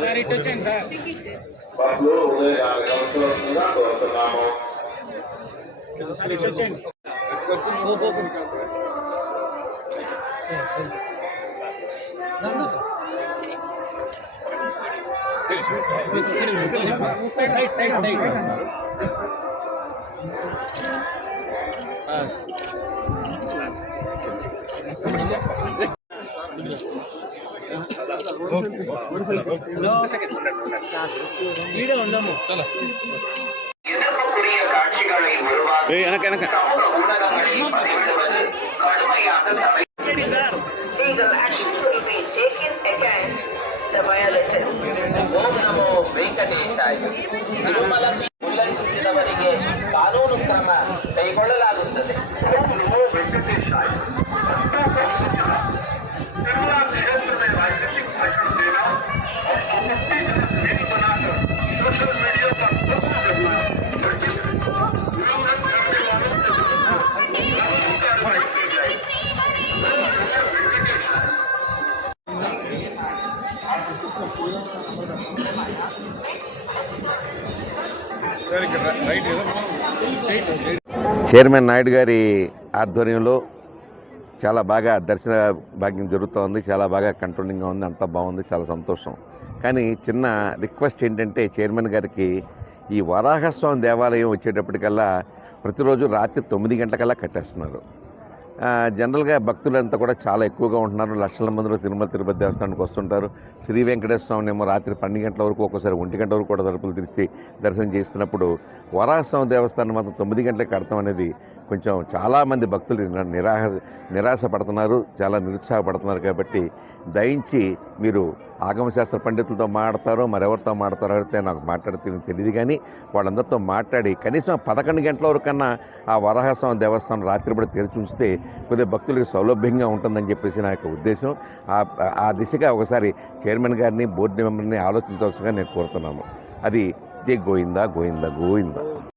Sir ఇటు వచ్చేయండి sir. ಕಾನೂನು ಕ್ರಮ ಕೈಗೊಳ್ಳಲಾಗುತ್ತದೆ. చైర్మన్ నాయుడు గారి ఆధ్వర్యంలో చాలా బాగా దర్శన భాగ్యం జరుగుతోంది. చాలా బాగా కంట్రోలింగ్గా ఉంది. అంతా బాగుంది. చాలా సంతోషం. కానీ చిన్న రిక్వెస్ట్ ఏంటంటే చైర్మన్ గారికి ఈ వరాహస్వామి దేవాలయం వచ్చేటప్పటికల్లా ప్రతిరోజు రాత్రి 9 గంటలకల్లా కట్టేస్తున్నారు. జనరల్గా భక్తులంతా కూడా చాలా ఎక్కువగా ఉంటున్నారు. లక్షల మందిలో తిరుపతి దేవస్థానానికి వస్తుంటారు. శ్రీ వెంకటేశ్వర స్వామిని ఏమో రాత్రి 12 గంటల వరకు, ఒక్కోసారి 1 గంట వరకు కూడా తలుపులు తెరిచి దర్శనం చేస్తున్నప్పుడు వరాహస్వామి దేవస్థానం మాత్రం 9 గంటలకు కడతాం అనేది కొంచెం చాలామంది భక్తులు నిరాశ పడుతున్నారు, చాలా నిరుత్సాహపడుతున్నారు. కాబట్టి దయించి మీరు ఆగమశాస్త్ర పండితులతో మాట్లాడతారో మరెవరితో మాట్లాడతారో అయితే నాకు మాట్లాడితే తెలియదు, కానీ వాళ్ళందరితో మాట్లాడి కనీసం 11 గంటల వరకన్నా ఆ వరాహస్వామి దేవస్థానం రాత్రిపడి తెరిచి ఉంచితే కొద్దిగా భక్తులకు సౌలభ్యంగా ఉంటుందని చెప్పేసి నా యొక్క ఉద్దేశం. ఆ దిశగా ఒకసారి చైర్మన్ గారిని, బోర్డు మెంబర్ని ఆలోచించవలసిందిగా నేను కోరుతున్నాను. అది జై గోవిందా గోవిందా గోవిందా.